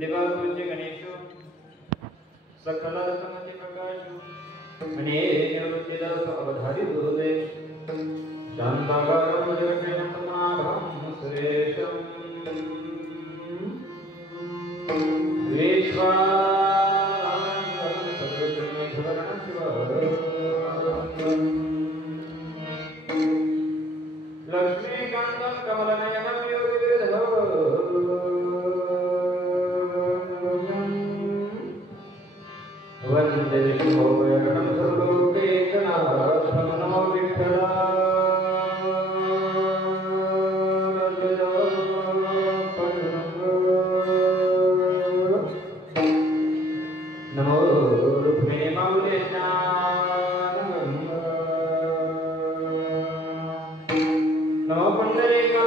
दिवाकृत्य गणेश सकलात्मति प्रकाश मने निवृत्तिदर्श अवधारित होते शांताकारं जगन्नाथं सुरेशं विश्वानंदं सर्वज्ञमेघवरणं शिवं लक्ष्मीकान्तं कमलनयनं वन्दे विष्णुभूषणं सर्वलोकैकनाथं नमो नमो रुक्मिणी माउलेशानं नमो पुण्डरीका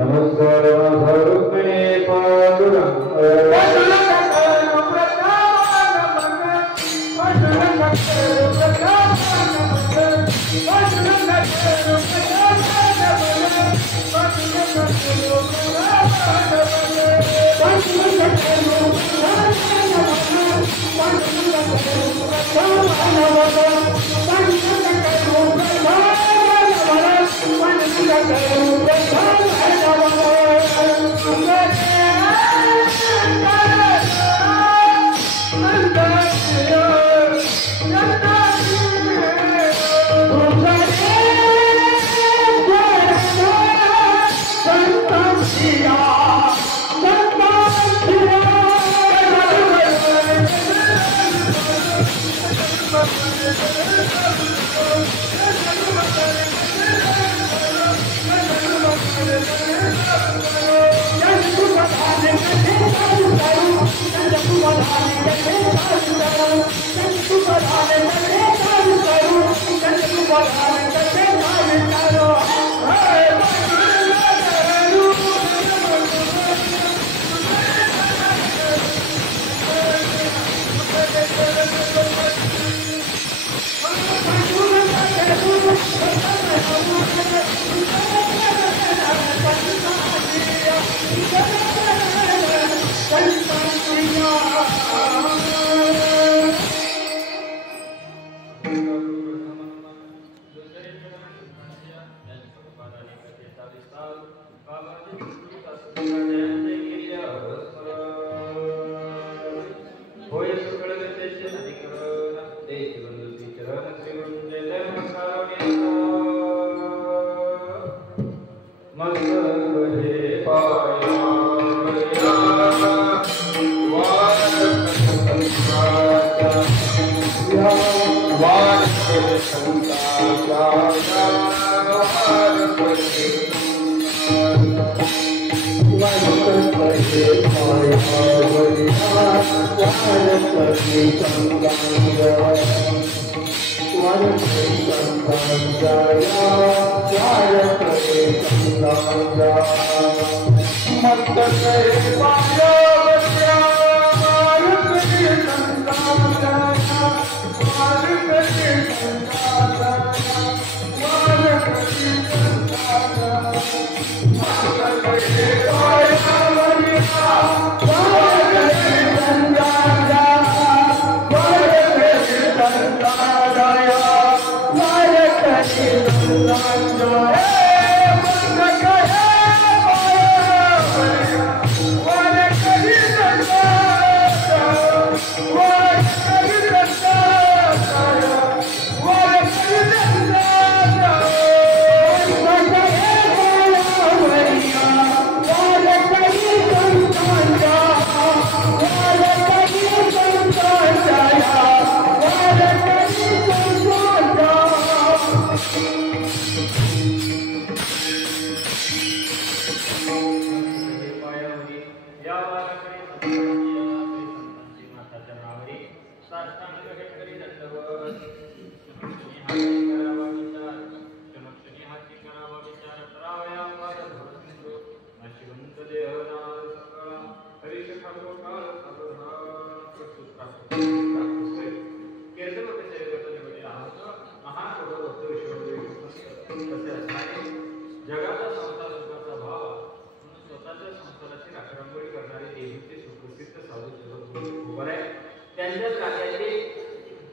नमस्कार रुक्मिणी पादुरं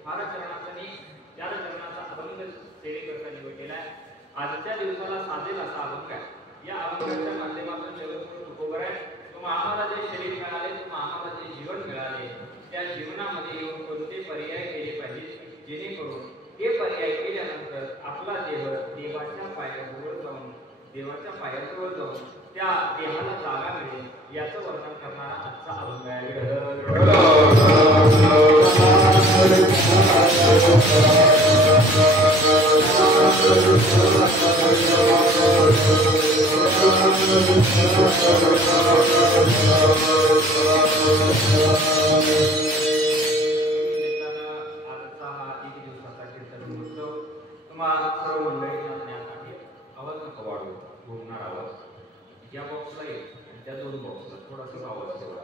फार चरणाचा त्याला चरणाचा अभंग सेवेकरता निवडलेला आहे. आजच्या दिवसाला साधेल असा अभंग आहे. या अभंगाच्या माध्यमातून जगद्गुरु तुकोबर आहे तुम्हाला आम्हाला जे शरीर मिळाले तुम्हाला आम्हाला जे जीवन मिळाले त्या जीवनामध्ये येऊन कोणते पर्याय केले पाहिजे जेणेकरून हे पर्याय केल्यानंतर आपला देह देवाच्या पायाजवळ जाऊन त्या देहाला जागा मिळेल याचं वर्णन करणारा आजचा अभंग आहे. आजचा हा 1 दिवसाचा कीर्तन महोत्सव तुम्हाला सर्व मंडळींना ज्ञानासाठी आवाज नका वाढवू घुमणार आवाज या बॉक्सला येईल आणि त्या 2 बॉक्सला थोडासा आवाज ठेवा.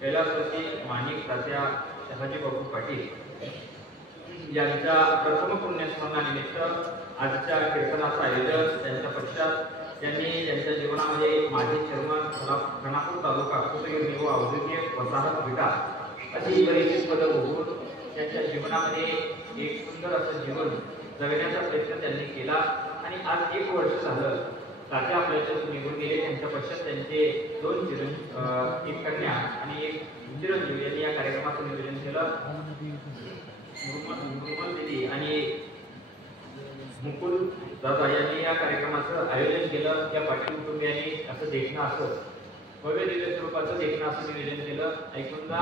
कैलासवासी माणिक तात्या शहाजी बापू पाटील यांच्या प्रथम पुण्यस्मरणानिमित्त आजच्या कीर्तनाचं आयोजन त्यांच्या पश्चात त्यांनी त्यांच्या जीवनामध्ये माजी चेअरमन खानापूर तालुका कुतगिरणी व औद्योगिक वसाहत विटा अशी बरीचशी पदं भोगून त्यांच्या जीवनामध्ये एक सुंदर असं जीवन जगण्याचा प्रयत्न त्यांनी केला आणि आज 1 वर्ष झालं तात्या आपल्याच्यातून निघून गेले. त्यांच्या पश्चात त्यांचे 2 एक कन्या आणि एक चिरंजीव यांनी या कार्यक्रमाचं नियोजन केलं. मुरमल दिदी आणि मुकुल दादा यांनी या कार्यक्रमाचं आयोजन केलं. त्या पाटील कुटुंबियांनी असं देखणं असं भव्य दिव्य स्वरूपाचं देखणं असं नियोजन केलं. ऐकून जा.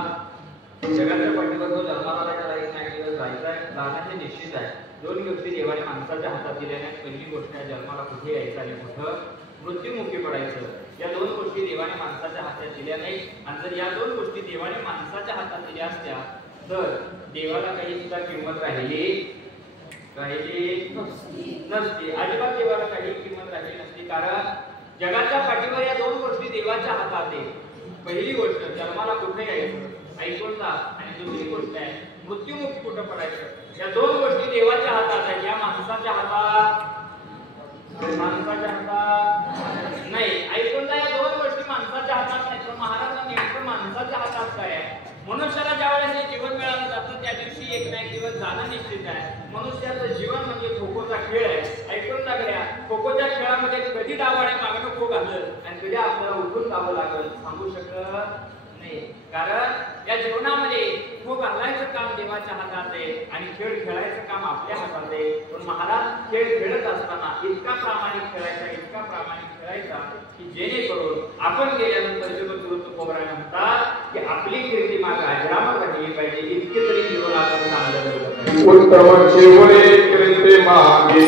जगाच्या पाठीवर जो जन्माला जायचा आहे जाण्याचे निश्चित आहे. 2 गोष्टी देवाने माणसाच्या हातात दिल्या नाहीत. पहिली गोष्ट आहे जन्माला कुठे यायचं आणि कुठं मृत्युमुखी पडायचं. या 2 गोष्टी देवाने माणसाच्या हातात दिल्या नाहीत आणि जर या 2 गोष्टी देवाने माणसाच्या हातात दिल्या असत्या तर देवाला काही सुद्धा किंमत राहिली नसती. अजिबात देवाला काही किंमत राहिली नसती. कारण जगाच्या पाठीवर या 2 गोष्टी देवाच्या हातात आहे. पहिली गोष्ट जन्माला कुठे यायचं ऐकून जा आणि दुसरी गोष्ट आहे मृत्युमुखी कुठं पडायचं. या 2 गोष्टी देवाच्या हातात आहेत. या माणसाच्या हातात नाही. ऐकून जा. या 2 गोष्टी माणसाच्या हातात नाहीत. पण महाराजांना नेमकं माणसाच्या हातात काय आहे. मनुष्याला ज्या वेळेस हे जीवन मिळालं जातं त्या दिवशी एक ना एक दिवस जाणं निश्चित आहे. मनुष्याचं जीवन म्हणजे खो-खोचा खेळ आहे. ऐकून जा गड्या. खो-खोच्या खेळामध्ये कधी डावाने मागणं खो घाललं आणि कधी आपल्याला उठून जावं लागलं सांगू शकत नाही. कारण या जीवनामध्ये खो घालायचं काम देवाच्या हातात आहे आणि खेळ खेळायचं काम आपल्या हातात आहे. पण महाराज खेळ खेळत असताना इतका प्रामाणिक खेळायचा की जेणेकरून आपण गेल्यानंतर जगद्गुरु तुकोबराय म्हणतात की आपली कीर्ती मागे अजरामर राहिली पाहिजे. इतके तरी जीवन आपण चांगलं उत्तम जीवने कीर्ती मागे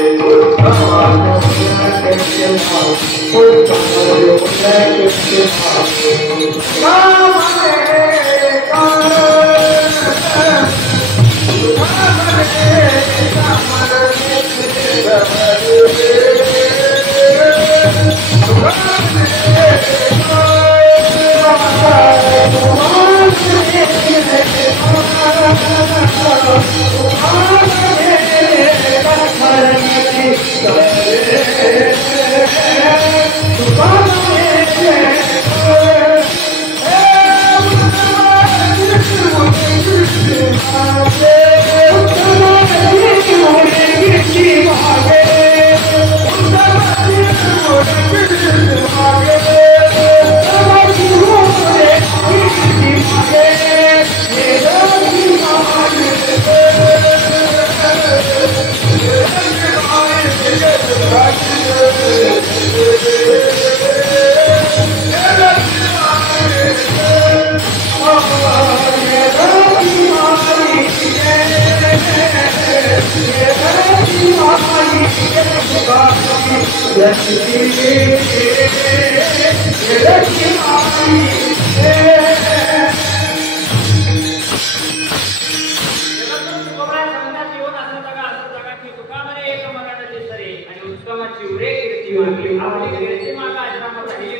आपली कीर्ती मागे अजरामर राहिली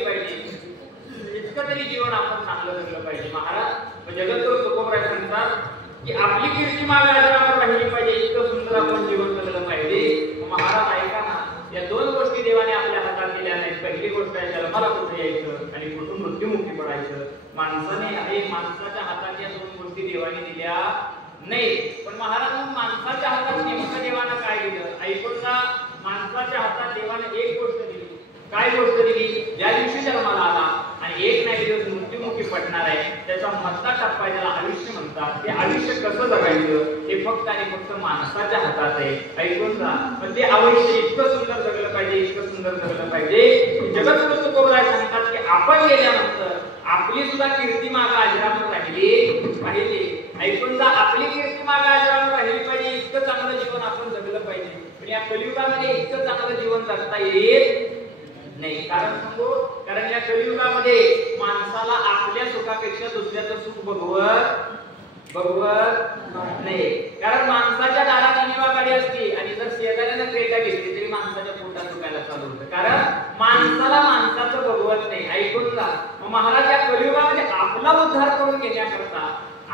मागे आजरावर राहिली पाहिजे, इतकं सुंदर आपण जीवन जगलं पाहिजे. महाराज ऐका ना, या दोन गोष्टी देवाने आपल्या हातात दिल्या नाहीत. पहिली गोष्ट आहे जन्माला कुठे यायचं आणि कुठून मृत्युमुखी पडायचं. माणसाच्या हातात या दोन गोष्टी देवाने दिल्या नाही. पण महाराज माणसाच्या हातात नेमकं देवानं काय दिलं ऐकून जा. माणसाच्या हातात देवानं एक गोष्ट दिली. काय गोष्ट दिली? ज्या दिवशी जन्माला आला आणि एक नाही दिवस मृत्युमुखी पडणार आहे, त्याचा मधला टप्पा आहे, त्याला आयुष्य म्हणतात. ते आयुष्य कसं जगायचं हे फक्त आणि फक्त माणसाच्या हातात आहे. ऐकून जा. पण ते आयुष्य इतकं सुंदर जगलं पाहिजे, इतकं सुंदर जगलं पाहिजे. जगद्गुरु तुकोबराय सांगतात की आपण गेल्यानंतर आपली सुद्धा कीर्ती मागे अजरामर राहिली पाहिजे. ऐकून जा. आपली कीर्ती मागे अजरामर राहिली पाहिजे, इतकं चांगलं जीवन आपण जगलं पाहिजे. पण या कलियुगामध्ये इतकं चांगलं जीवन जगता येत नाही. कारण या कलियुगामध्ये माणसाला आपल्या सुखापेक्षा दुसऱ्याचं सुख बघवत नाही. कारण माणसाच्या दारात अनिवा गाडी असते आणि जर शेजाऱ्यानं क्रेटा घेतली तरी माणसाच्या पोटात दुखायला चालू होतं. कारण माणसाला माणसाचं बघवत नाही. ऐकून जा. महाराज या कलियुगामध्ये आपला उद्धार करून घेण्याकरता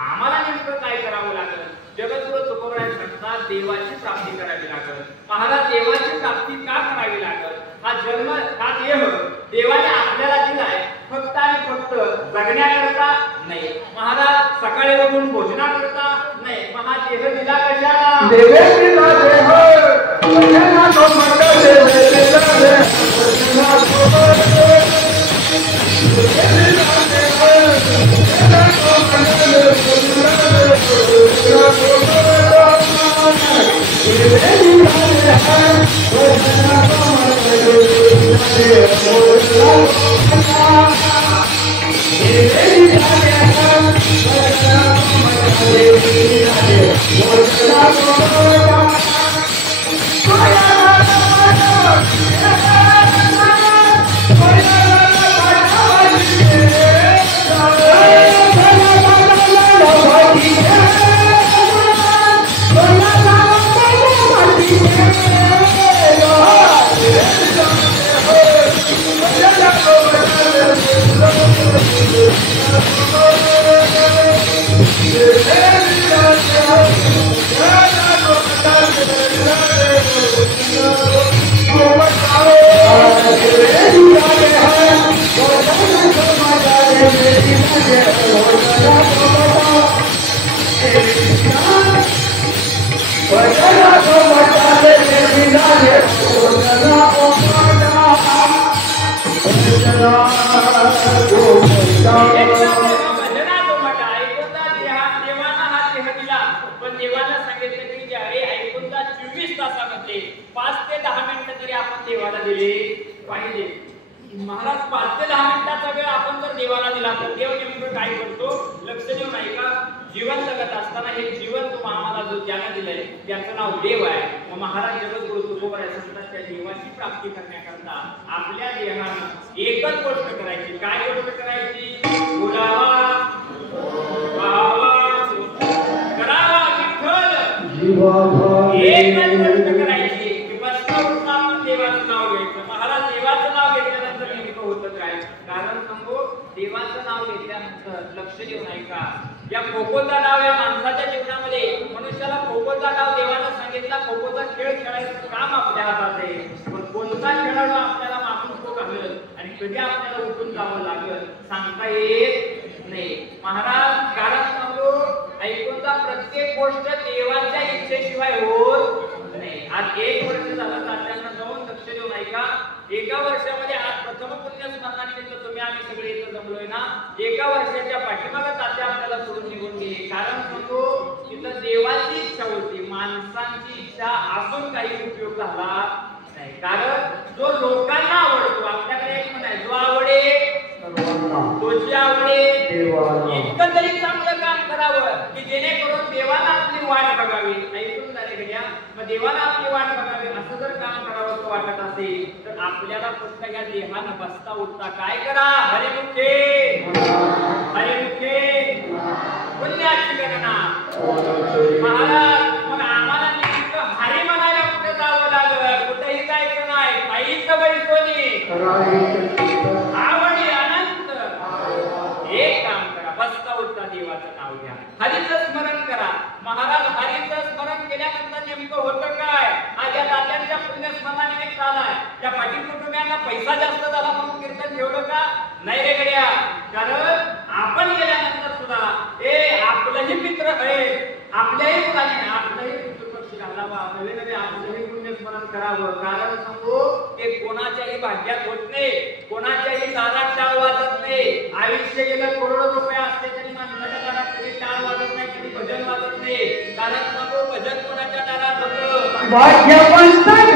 आम्हाला नेमकं काय करावं लागेल? जगद्गुरु तुकोबराय सांगतात देवाची प्राप्ती करावी लागेल. महाराज देवाची प्राप्ती का करावी लागेल? हा जन्म, हा देह देवाने आपल्याला दिलाय फक्त आणि फक्त जगण्याकरता नाही. महाराज सकाळी उठून भोजनाकरता नाही. महा देह दिला कशाला? पण देवाला सांगितलं की ज्यावेळी ऐकून 24 तासामध्ये 5 ते 10 मिनिटं तरी आपण देवाला दिले पाहिजे. महाराज 5 ते 10 मिनिटाचा वेळ आपण जर देवाला दिला तर देव नेमकं काय करतो? लक्ष देऊन ऐका. जीवन जगत असताना हे जीवन तुम्हाला आम्हाला जो ज्याला दिलंय त्याचं नाव देव आहे. मग महाराज जगद्गुरु तुकोबराय सांगतात त्या देवाची प्राप्ती करण्याकरता आपल्या देहानं एकच गोष्ट करायची. काय गोष्ट करायची? बोलावा, करावा विठ्ठल. एकच गोष्ट करायची की बसता उठता आपण देवाचं नाव घ्यायचं. महाराज देवाचं नाव घेतल्यानंतर नेमकं होतं काय? कारण सांगू, देवाचं नाव घेतल्यानंतर लक्ष देऊन ऐका. या खोखोचा डाव या माणसाच्या जीवनामध्ये मनुष्याला खोखोचा डाव देवाला सांगितला. खोखोचा खेळ खेळायचं काम आपल्या हातात आहे. पण कोणता खेळाडू आपल्याला मागून खो घालेल आणि कधी आपल्याला उठून जावं लागेल सांगता येत नाही. महाराज कारण सांगू, ऐकूनचा प्रत्येक गोष्ट देवाच्या इच्छेशिवाय होत नाही. आज 1 वर्ष झालं तात्यांना जाऊन लक्ष देऊन ऐका. एका वर्षामध्ये आज प्रथम पुण्य स्मरणानिमित्त तुम्ही आम्ही सगळे इथं जमलोय ना. एका वर्षाच्या पाठीमागे तात्या आपल्याला सोडून निघून गेले. कारण सांगतो, तिथं देवाची इच्छा होती, माणसांची इच्छा असून काही उपयोग झाला नाही. कारण जो लोकांना आवडतो, आपल्याकडे एक म्हण आहे, जो आवडे तोची आवडे. इतकं तरी चांगलं काम करावं की जेणेकरून देवाला आपली वाट बघावी. ऐकून झाले घ्या. मग देवाला आपली वाट बघावी असं जर काम करावं वाटत असेल तर आपल्याला फक्त या देहानं बसता उठता काय करा? हरिमुखे पुण्याची गणना. महाराज मग आम्हाला नेमकं हरी म्हणायला कुठे जावं लागलं? कुठेही जायचं नाही. काहीच बैसोनी आवडी अनंत. एक काम करा, बसता उठता देवाचं नाव घ्या, हरीचं स्मरण करा. महाराज हरी नेमकं होतं काय आज या तात्यांच्या पुण्यस्मरणानिमित्त आलाय. त्या पाटील कुटुंबियांना पैसा जास्त झाला म्हणून कीर्तन ठेवलं का? नाही रे गड्या. कारण आपण गेल्यानंतर सुद्धा आपलंही मित्र आपल्याही मुलाने आपल्याही पितृपक्षी घालावा, नवे नवे आपलंही पुण्यस्मरण करावं. कारण सांगू ते कोणाच्याही भाग्यात होत नाही, कोणाच्याही दारात टाळ वाजत नाही. आयुष्य गेलं करोडो रुपये असते तरी माणसाच्या दारात कधी टाळ वाजत नाही, कधी भजन वाजत नाही. कारण सांगू भजन कोणाच्या दारात होतं? भाग्यवंत